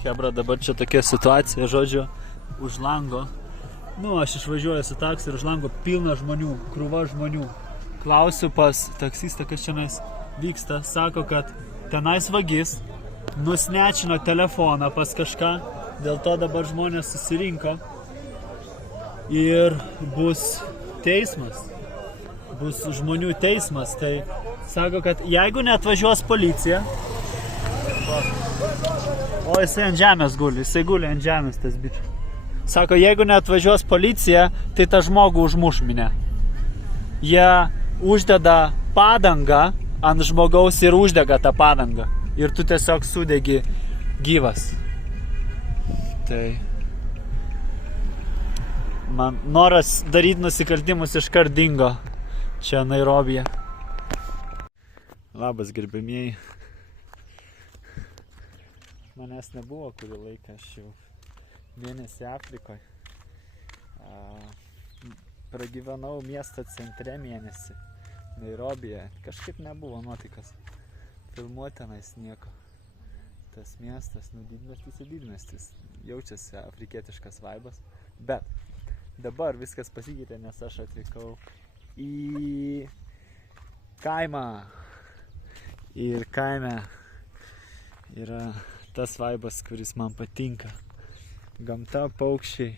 Hebra, dabar čia tokia situacija, žodžiu, už lango. Aš išvažiuoju su taksi ir už lango pilna žmonių, krūva žmonių. Klausiu pas taksistą, kas čia vyksta. Sako, kad tenais vagis nusnečino telefoną pas kažką. Dėl to dabar žmonės susirinko. Ir bus teismas. Bus žmonių teismas. Tai sako, kad jeigu neatvažiuos policija... O jisai ant žemės guli, guli ant žemės tas bičias. Sako, jeigu neatvažiuos policija, tai tą žmogų užmušminė. Jie uždeda padangą ant žmogaus ir uždega tą padangą. Ir tu tiesiog sudegi gyvas. Tai... Man noras daryti nusikaltimus iškart dingo čia Nairobije. Labas, gerbėmieji. Manęs nebuvo kurį laiką, aš jau mėnesį Afrikoje. Pragyvenau miesto centre mėnesį, Nairobije. Kažkaip nebuvo nuotaikas filmuoti tenais nieko. Tas miestas, didmiestis ir didmiestis. Jaučiasi afrikietiškas vaibas. Bet dabar viskas pasikeitė, nes aš atvykau į kaimą. Ir kaime yra tas vaibas, kuris man patinka. Gamta, paukščiai,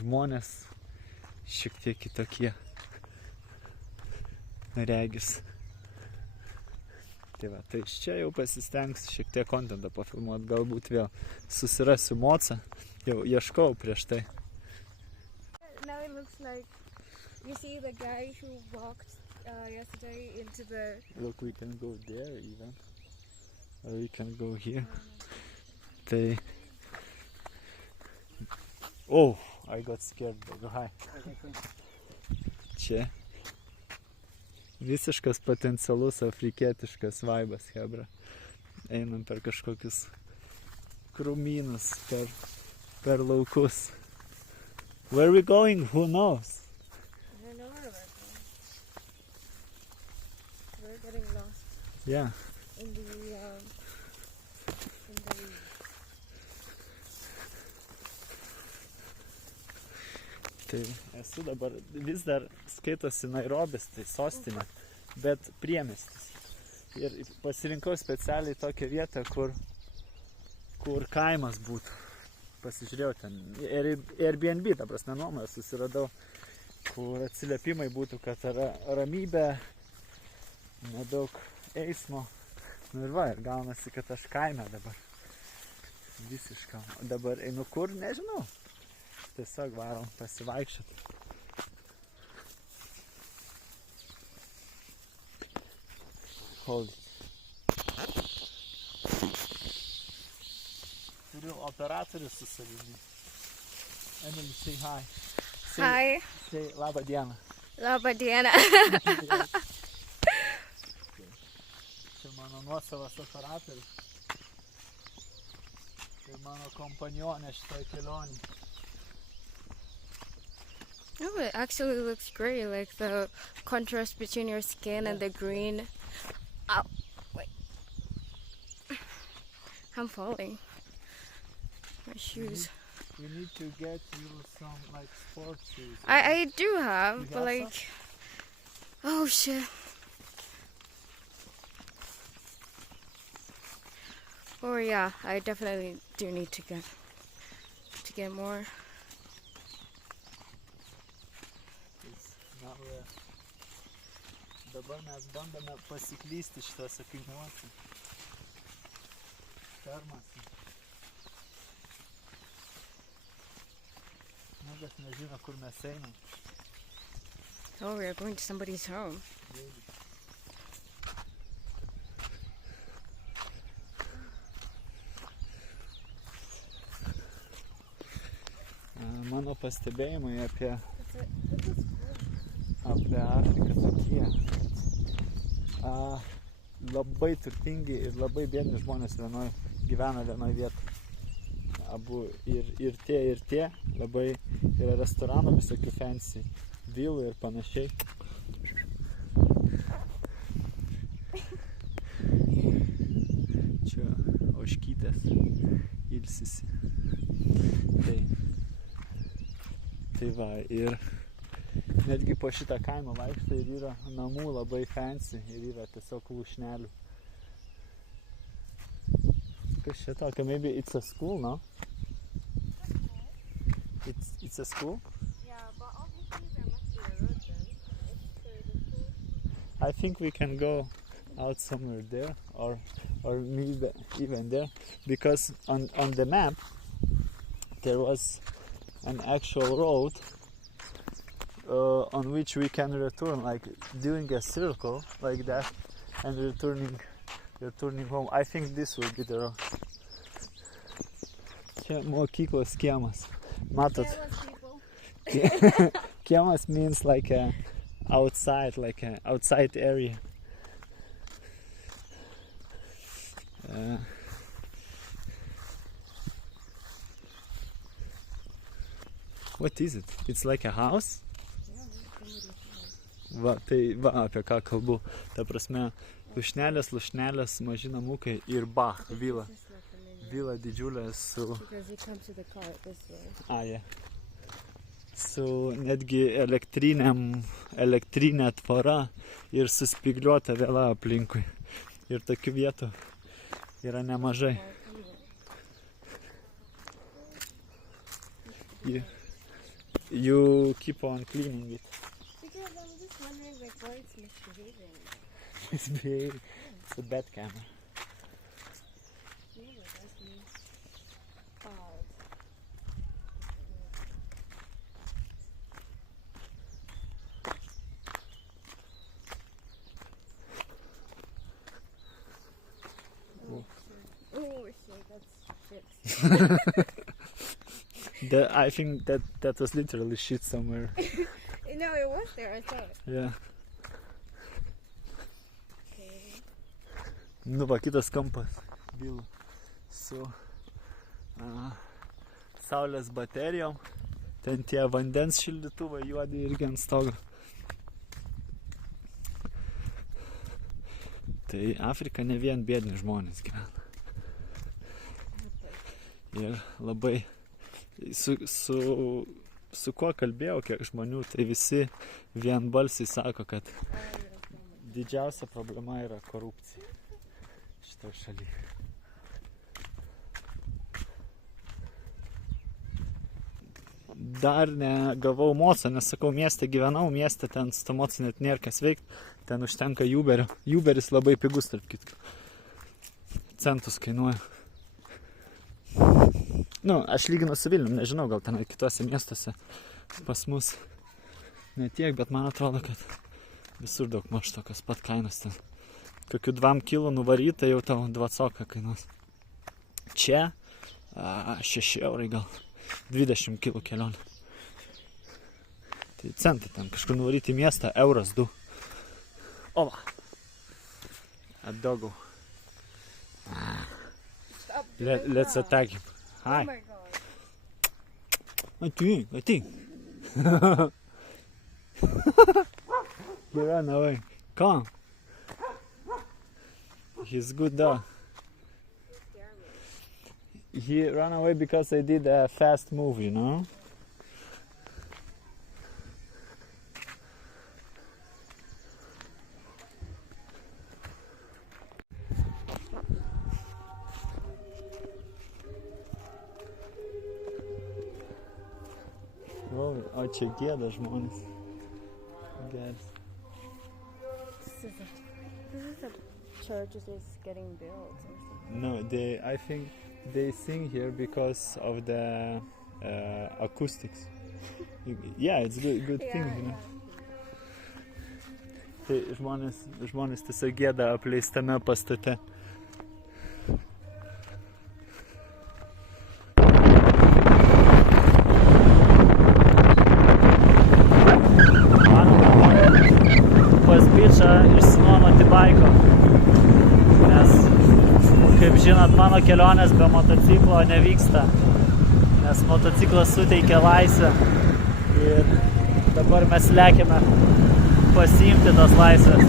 žmonės šiek tiek kitokie, regis. Tai va, tai čia jau pasistengsiu šiek tiek kontentą pafilmuoti, galbūt vėl susirasiu mocą, jau ieškau prieš tai. Now it looks like you see the guy who walked yesterday into the... Look, we can go there even. Or we can go here. Tai... Oh, I got scared. Go hi. Čia. Visiškas potencialus afrikietiškas vaibas, hebra. Einam per kažkokius krūmynus, per laukus. Where are we going? Who knows? I don't know where we're going. We're getting lost. Yeah. In the Tai esu dabar, vis dar skaitosi Nairobis, tai sostinė, bet priemiestis. Ir pasirinkau specialiai tokią vietą, kur kaimas būtų. Pasižiūrėjau ten, Airbnb, ta prasme, nuomoje susiradau, kur atsiliepimai būtų, kad yra ramybė, nedaug eismo. Ir va, ir gaunasi, kad aš kaime dabar. Visiškam. Dabar einu kur, nežinau. Tiesiog varom pasivaikščioti. Hold. Turiu operatorių su savimi. Emily, say hi. Hi. Say labą dieną. Labą dieną. Čia mano nuosavas operatorius. Tai mano kompanionė šitoj kelionė. Oh, it actually looks great, like the contrast between your skin and the green. Ow, wait. I'm falling. My shoes. We need to get you some like sports shoes. I do have, You but have like... Oh shit. Oh yeah, I definitely do need to get more. Dabar mes bandome pasiklysti šitose kaimuose. Fermose. Niekas nežino, kur mes einam. Oh, we are going to somebody's home. Mano pastebėjimai apie Afriką tokie. Labai turtingi ir labai biedni žmonės gyvena vienoj vietoj. Abu ir tie labai yra restoranų visokių fancy, vilų ir panašiai. Čia Čia ožkytės ilsisi. Tai va, ir netgi po šitą kaimą vaikštą ir yra namų labai fancy ir yra tiesiog lūšnelių. Kas čia tokia? Maybe it's a school, no? It's a school? Yeah, but obviously there must be a road then. I think we can go out somewhere there or maybe even there because on the map there was an actual road on which we can return, like doing a circle like that and returning home. I think this will be the road. Čia mokyklos kiemas. Matot? Kiemas means like a outside area. What is it? It's like a house? Va, tai va, apie ką kalbu. Ta prasme, lušnelės, maži namukai ir vila. Vila didžiulė su... Because you come to the car this way. Yeah. Su netgi elektrinė tvora ir suspigliuota vėla aplinkui. Ir tokių vietų yra nemažai. You keep on cleaning it. Because I'm just wondering like why it's misbehaving. Misbehaving. It's a bad camera. Yeah, that's me. Oh shit, that's shit. I think that was literally shit somewhere. No, it was there, I thought. Yeah. Okay. Nu va, kitas kampas vilų su saulės baterijom. Ten tie vandens šildytuvai juodi irgi ant stogo. Tai Afrika ne vien biedni žmonės gyvena. Ir labai su kuo kalbėjau, kiek žmonių, tai visi vienbalsiai sako, kad didžiausia problema yra korupcija šitoje šalyje. Dar negavau moco, nes sakau, mieste gyvenau, mieste ten su to moco net nėra kas veikt, ten užtenka Uberio. Uberis labai pigus, tarp kitko. Centus kainuoja. Nu, aš lyginu su Vilnium, nežinau, gal ten kitose miestuose pas mus ne tiek, bet man atrodo, kad visur daug maž tokios pat kainos ten. Kokių 2 kilų nuvaryta jau tau 20 kainuos. Čia 6 eurai gal, 20 kilų kelionė. Tai centai ten kažkur nuvaryti į miestą, euras 2. O va, a doggo. Let's attack him. Hi. Oh my god. Atein. He ran away. Come. He's good dog. He ran away because I did a fast move, you know? O čia gėda žmonės. Geras. This is a church is getting built or something. No, I think they sing here because of the acoustics. Yeah, it's good thing, you know. Tai žmonės tiesiog gėda apleistame pastate. Išsinuomoti baiko, nes, kaip žinot, mano kelionės be motociklo nevyksta, nes motociklas suteikia laisvę ir dabar mes lekiame pasiimti tos laisvės.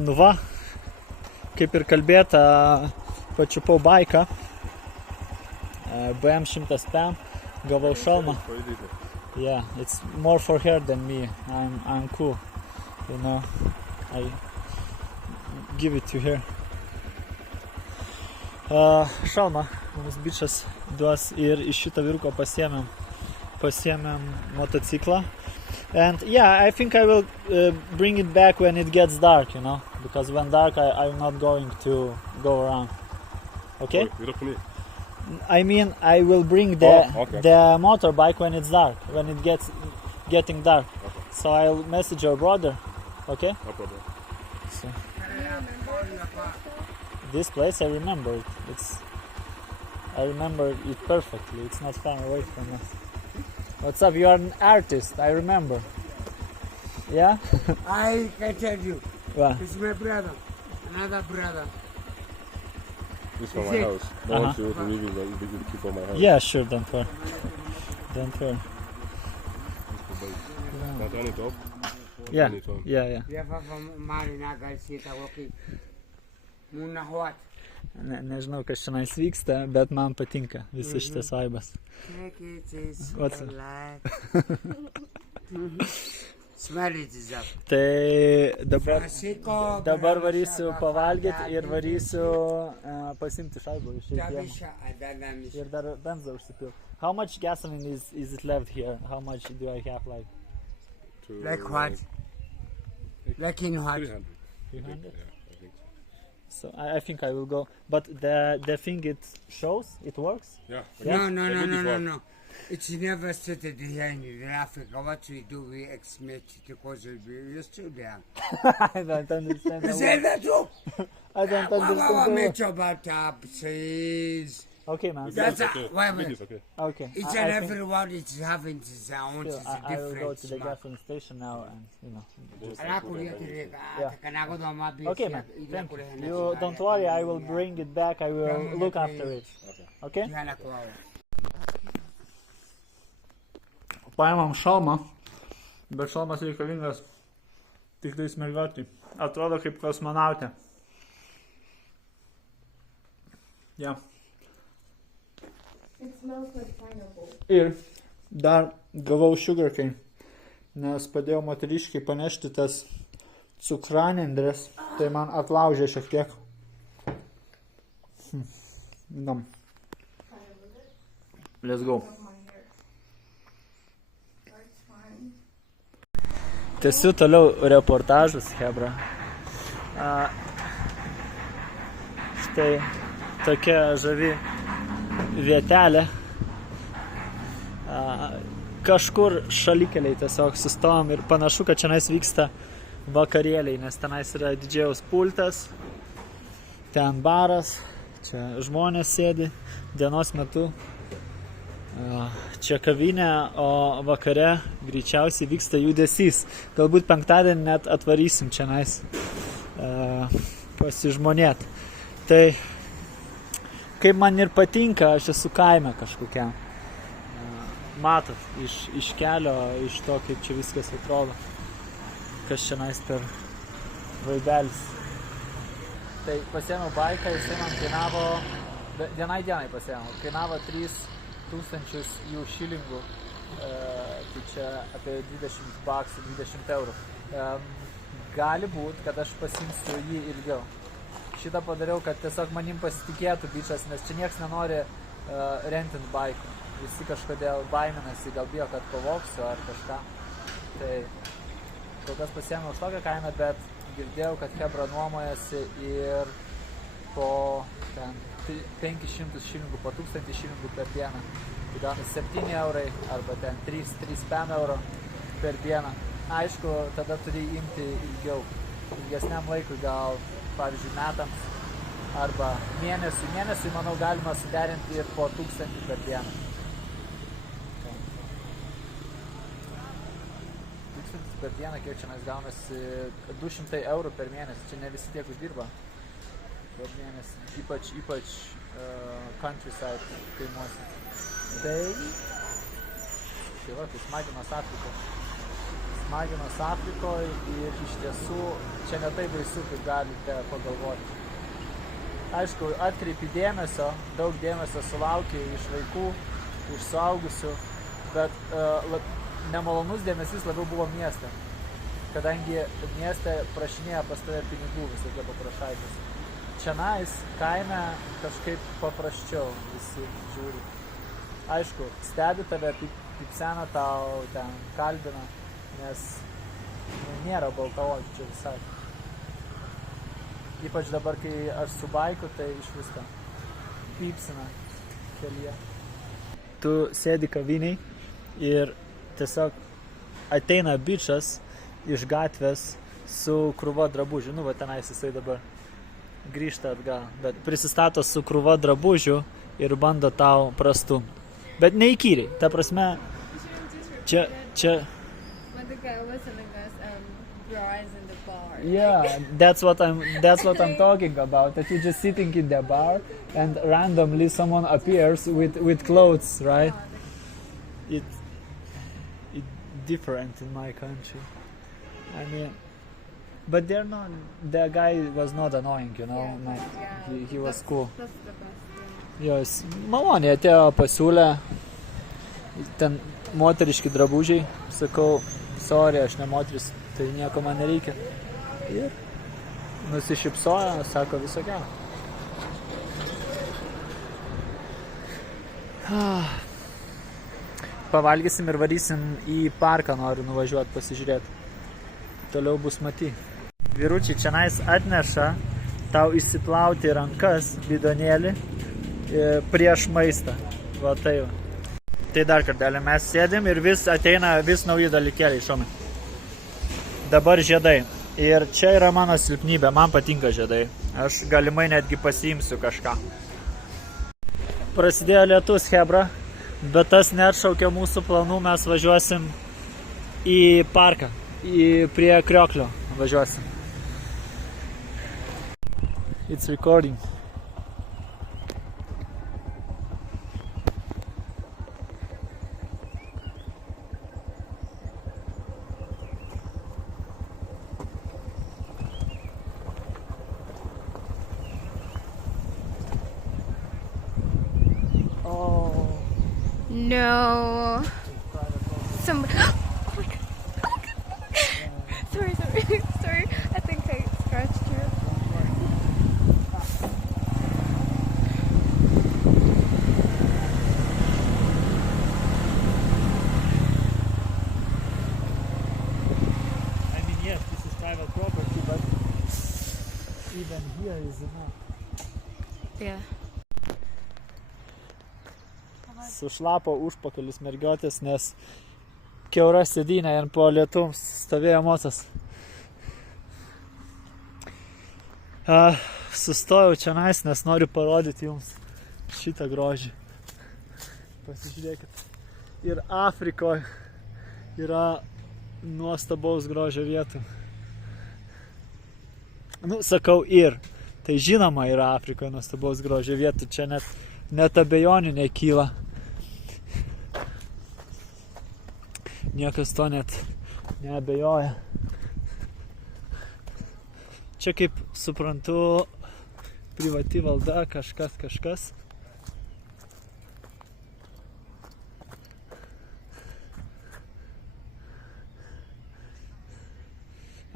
Nu va, kaip ir kalbėta, pačiupau baiką. BM 105, gavau šalmą. Yeah, it's more for her than me. I'm cool, you know. I give it to her. Šalmą mums bičas duos ir iš šito vyruko pasiėmėm motociklą. And yeah, I think I will bring it back when it gets dark, you know, because when dark I'm not going to go around. Okay? I mean, I will bring the motorbike when it's dark, when it getting dark. Okay. So I'll message your brother. Okay? No problem. So, this place I remember it. I remember it perfectly. It's not far away from us. What's up? You are an artist. I remember. Yeah? I can tell you. Well, It's my brother. Another brother. This is for my Is it? house. Don't want you to leave it, but you can keep for my house. yeah, sure. Don't worry. Don't worry. Can I turn it off? Yeah. Turn it on. Yeah. Я Marina Galsita Woki. Muna what? Nežinau, kas čia vyksta, bet man patinka visas šitas vaibas. Take it is What's your it? life. Smell it is up. Tai Francisco, dabar varysiu pavalgyti ir varysiu pasimti šaibą iš kiemo. Tabisha Adanamis. Ir dar benzą užsipil. How much gasoline is it left here? How much do I have, like To Like what? Like in what? 300. 300? Yeah, I think so. So I think I will go. But the thing it shows, it works? Yeah. Yeah? No. It's never started here in Africa. What we do, we expect because we're still there. I don't understand. Is that true? I don't What understand. make about says Okay, man. That's Okay. wait a I think minute. it's okay. Okay. Each I and think- everyone is having its own Sure, I will go different to the gasoline station now and, you know. just- Okay, man. Thank you. You don't worry, I will bring it back. I will look after it. Okay? Paimam šalmą, bet šalmas reikalingas tik tais mergatai. Atrodo kaip kosmonautė. Yeah. It smells like pineapple. Ir dar gavau sugarcane, nes padėjau moteriškiai panešti tas cukranendrės, tai man atlaužė šiek tiek. Įdom. Let's go. Tęsiu toliau reportažus, hebra. Štai tokia žavi vietelė. Kažkur šalikeliai tiesiog sustojom ir panašu, kad čia vyksta vakarėliai, nes tenais yra didžėjaus pultas, ten baras, čia žmonės sėdi dienos metu. Čia kavinė, o vakare greičiausiai vyksta judesys. Galbūt penktadienį net atvarysim čia pasižmonėt. Tai kaip man ir patinka, aš esu kaime kažkokia. Matot, iš kelio, iš to, kaip čia viskas atrodo. Kas čia per vaibelis. Tai pasiėmiau baiką, jisai man kainavo, vienai dienai pasiėmiau, kainavo 3000 jų šilingų, tai čia apie 20 baksų, 20 eurų. Gali būt, kad aš pasimsiu jį ilgiau. Šitą padariau, kad tiesiog manim pasitikėtų bičas, nes čia nieks nenori rentint baikų. Visi kažkodėl baiminasi, gal bijo, kad pavoksiu ar kažką. Tai kol kas pasiėmiau už tokią kainą, bet girdėjau, kad hebra nuomojasi ir po 500 šilingų, po 1000 šilingų per dieną. Tai gauna 7 eurai arba 3,5 euro per dieną. Aišku, tada turi imti ilgiau. Ilgesniam laikui, gal pavyzdžiui metams arba mėnesiui. Mėnesiui, manau, galima suderinti ir po 1000 per dieną. 1000 per dieną, kiek čia gaunasi 200 eurų per mėnesį. Čia ne visi tiek uždirba per mėnesį, ypač countryside kaimuose. Tai va, tai smaginos Afrika. smaginos Afrikoje ir iš tiesų čia ne taip baisu, kaip galite pagalvoti. Aišku, atkreipi dėmesio, daug dėmesio sulauki iš vaikų, iš suaugusių, bet nemalonus dėmesys labiau buvo mieste, kadangi mieste prašinėja pas tave pinigų visokie paprašaitis. Čianais kaime kažkaip paprasčiau visi žiūri. Aišku, stebi tave, pipsena tau, ten kalbina, nes nėra baltaodžių čia visai. Ypač dabar, kai aš su baiku, tai iš viską pipsina kelyje. Tu sėdi kaviniai ir tiesiog ateina bičas iš gatvės su krūva drabužių. Nu, va tenais jisai dabar grįžta atgal, bet prisistato su krūva drabužių ir bando tau prastumti. Bet neįkyriai, ta prasme, čia... When the guy was telling us bras in the bar. Yeah, that's what I'm talking about. That you're just sitting in the bar and randomly someone appears with clothes, right? It's different in my country. I mean, but they're not. The guy was not annoying, you know. Yeah, No, he was cool. That's the best. Jos maloniai atėjo, pasiūlė, ten moteriški drabužiai, sakau, sorry, aš ne moteris, tai nieko man nereikia. Ir nusišypsojo, sako viso gero. Pavalgysim ir varysim į parką, noriu nuvažiuoti pasižiūrėti. Toliau bus matyti. Vyručiai čianais atneša tau išsiplauti rankas bidonėlį prieš maistą. Va tai va. Tai dar kartelį mes sėdim ir vis ateina vis nauji dalykėliai šomai. Dabar žiedai. Ir čia yra mano silpnybė, man patinka žiedai. Aš galimai netgi pasiimsiu kažką. Prasidėjo lietus, hebra, bet tas neatšaukė mūsų planų, mes važiuosim į parką, prie Krioklio važiuosim. It's recording. No. Somebody. Oh my god. Oh my god. Sorry. I think I scratched you. I mean, yes, this is private property, but even here is enough. Yeah. Sušlapo užpakalis mergiotės, nes kiaura sėdynė ir po lietums stovėjo mosas. Sustojau čianais, nes noriu parodyti jums šitą grožį. Pasižiūrėkit. Ir Afrikoje yra nuostabaus grožio vietų. Nu, sakau ir. Tai žinoma yra Afrikoje nuostabaus grožio vietų. Čia net abejonių nekyla. Niekas to net neabejoja. Čia, kaip suprantu, privati valda, kažkas.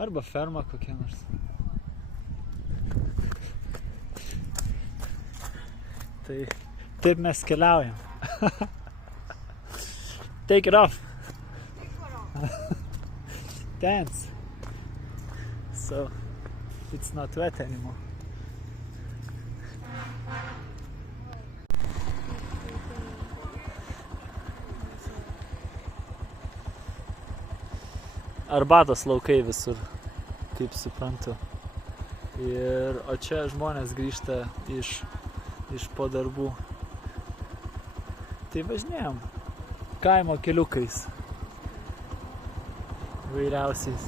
Arba ferma kokia nors. Tai taip mes keliaujam. Take it off. Dance. So it's not wet anymore. Arbatos laukai visur, kaip suprantu. O čia žmonės grįžta iš po darbų. Tai važinėjom kaimo keliukais. Vairiausiais.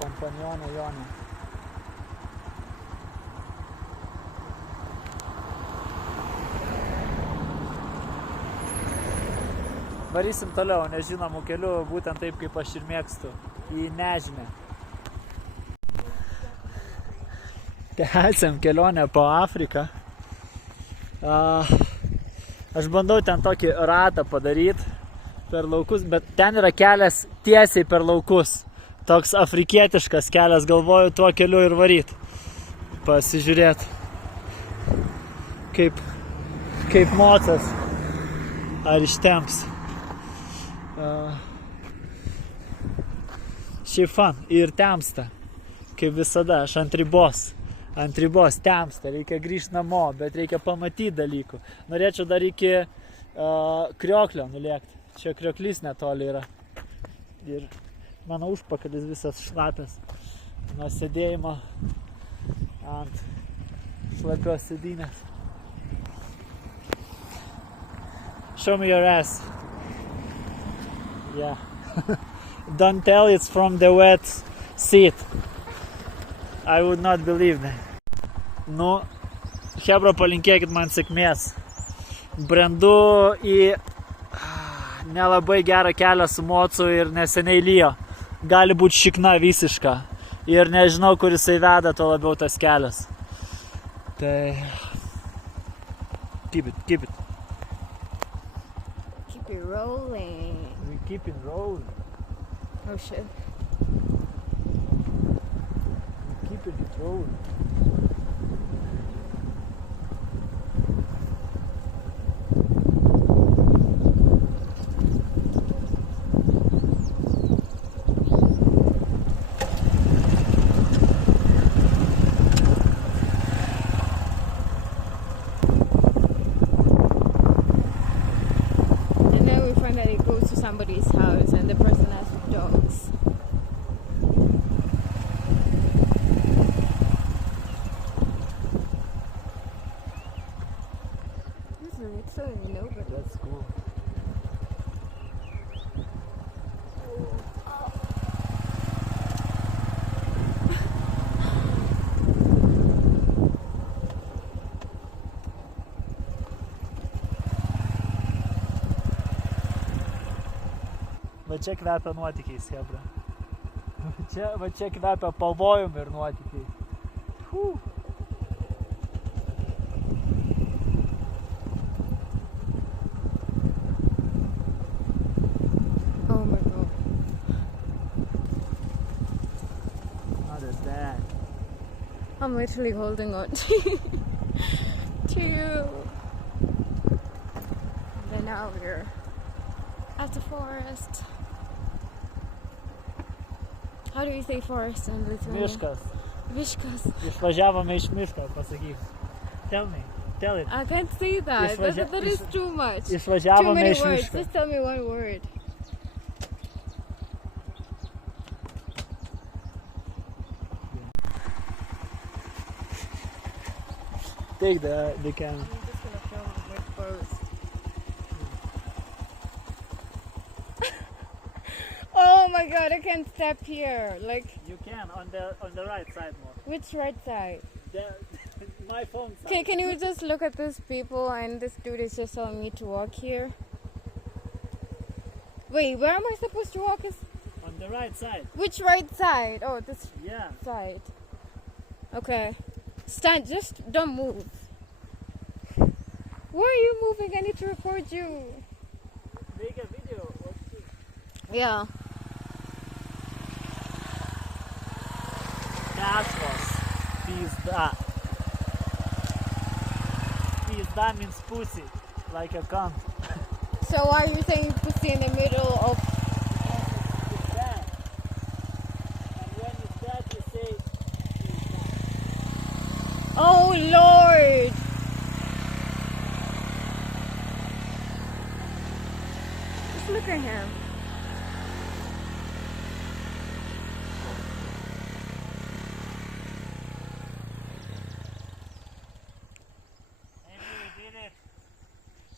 Kompanionė Jonė. Varysim toliau nežinomų kelių, būtent taip, kaip aš ir mėgstu, į nežinę. Tęsiam kelionę po Afriką. Aš bandau ten tokį ratą padaryti per laukus, bet ten yra kelias tiesiai per laukus. Toks afrikietiškas kelias, galvoju tuo keliu ir varyt. Pasižiūrėt, kaip mocas ar ištemps. Šiaip fan ir temsta, kaip visada, aš ant ribos temsta, reikia grįžti namo, bet reikia pamatyti dalykų. Norėčiau dar iki krioklio nulėkti, čia krioklys netoli yra ir mano užpakalis visas šlapias nuo sėdėjimo ant šlapios sėdynės. Show me your ass. Yeah. Don't tell it's from the wet seat. I would not believe that. Nu, chebra, palinkėkit man sėkmės. Brendu į nelabai gerą kelią su mocu ir neseniai lijo. Gali būti šikna visiška. Ir nežinau, kur jisai veda, tuo labiau tas kelias. Tai... Keep it. Keep it rolling. We keep it rolling. Oh shit. We keep it rolling. Somebody's house and the person has dogs. It's so nobody. That's cool. Va čia kvepia nuotykiais, chebra. Va čia kvepia pavojum ir nuotykiais. Oh my god. Not as bad. I'm literally holding on to you. And now we're at the forest. How do you say forest in Lithuanian? Miškas. Miškas. Išvažiavome iš miško, pasakyk. Tell me. Tell it. I can't say that. That is too much. Too Išvažiavome many iš words. miško. Just tell me one word. Take the camera. I'm just gonna film with both. Oh my god, I can't step here. Like, You can on the right side more. which right side? My phone side. Okay, can you just look at these people and this dude is just telling me to walk here? Wait, where am I supposed to walk? On the right side. Which right side? Oh, this Yeah. side. Okay. Stand, just don't move. Why are you moving? I need to record you. Make a video. Yeah. Tešlos. Pizda. Pizda means pussy. Like a cunt. So why are you saying pussy in the middle of... It's bad. And when it's bad, you say Oh Lord! Just look at him.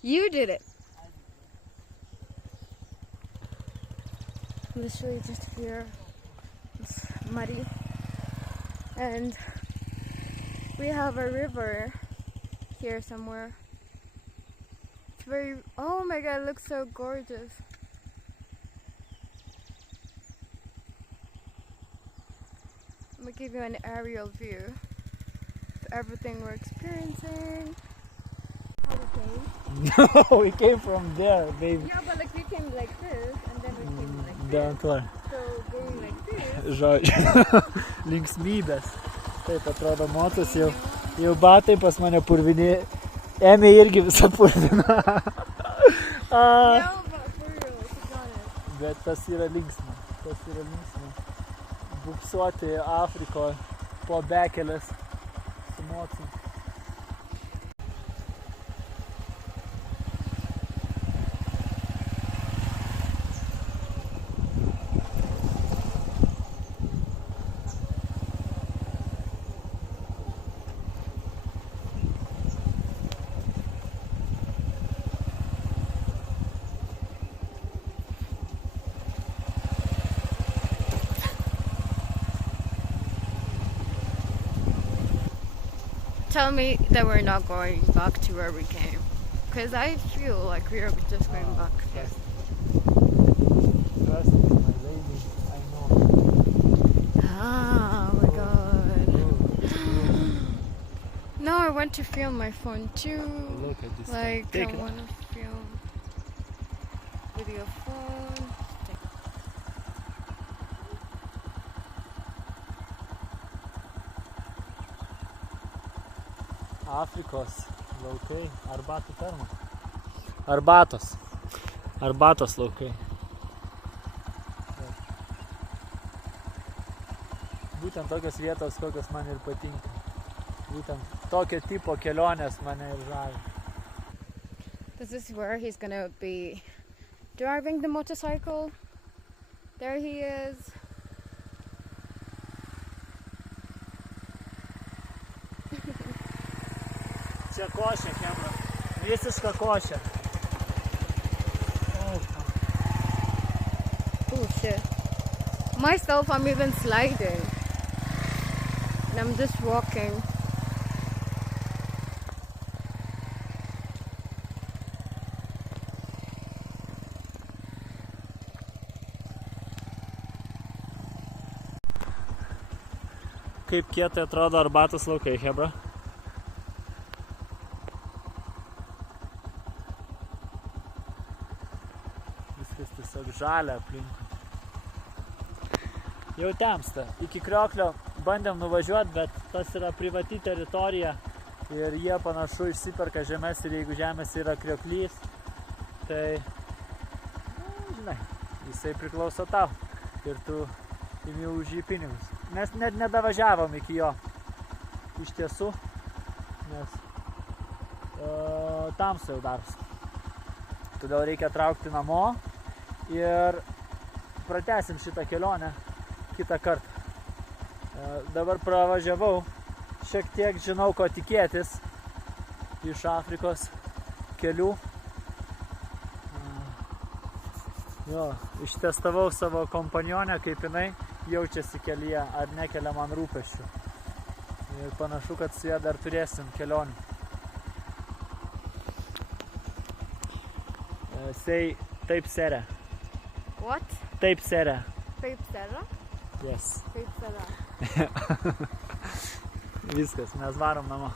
You did it. Literally just here. It's muddy. And we have a river here somewhere. very. Oh my god, it looks so gorgeous. I'm gonna give you an aerial view of everything we're experiencing. How we came? No, we came from there, baby. Yeah, but like we came like this, and then we came like this. Don't worry. So going like this. Žodžiu, linksmybės. Taip atrodo motus jau batai pas mane purvini. Ėmė irgi visą purviną. No, but for real, to be honest. Bet tas yra linksma. Tas yra linksma. Buksuoti Afrikoje po bekelės su mocu. Tell me that we're not going back to where we came. Because I feel like we're just going back there. Trust me, my lady, I know. Ah, oh my god. No, I want to film my phone too. Look at this. Like, Take I it. want to film with your phone. Afrikos laukai, arbatų ferma. Arbatos laukai. Būtent tokios vietos, kokios man ir patinka. Būtent tokio tipo kelionės mane ir žavi. This is where he's gonna be driving the motorcycle. There he is. Čia košė, chebra. Visiška košė. Oh shit. Myself, I'm even sliding. And I'm just walking. Kaip kietai atrodo arbatos laukai, chebra. Viskas tiesiog žalia aplinkui. Jau temsta. Iki Krioklio bandėm nuvažiuoti, bet tas yra privati teritorija ir jie panašu išsiperka žemės ir jeigu žemės yra Krioklys, tai, žinai, jisai priklauso tau ir tu imi už jį pinigus. Mes net nedavažiavom iki jo iš tiesų, nes tamsa jau darosi. Todėl reikia traukti namo ir pratęsim šitą kelionę kitą kartą. Dabar pravažiavau, šiek tiek žinau, ko tikėtis iš Afrikos kelių. Jo, ištestavau savo kompanionę, kaip jinai jaučiasi kelyje, ar nekelia man rūpesčių. Ir panašu, kad su ja dar turėsim kelionių. Say, taip sere. What? Taip sere. Taip Sarah? Yes. Taip Sarah. Viskas, mes varom namo.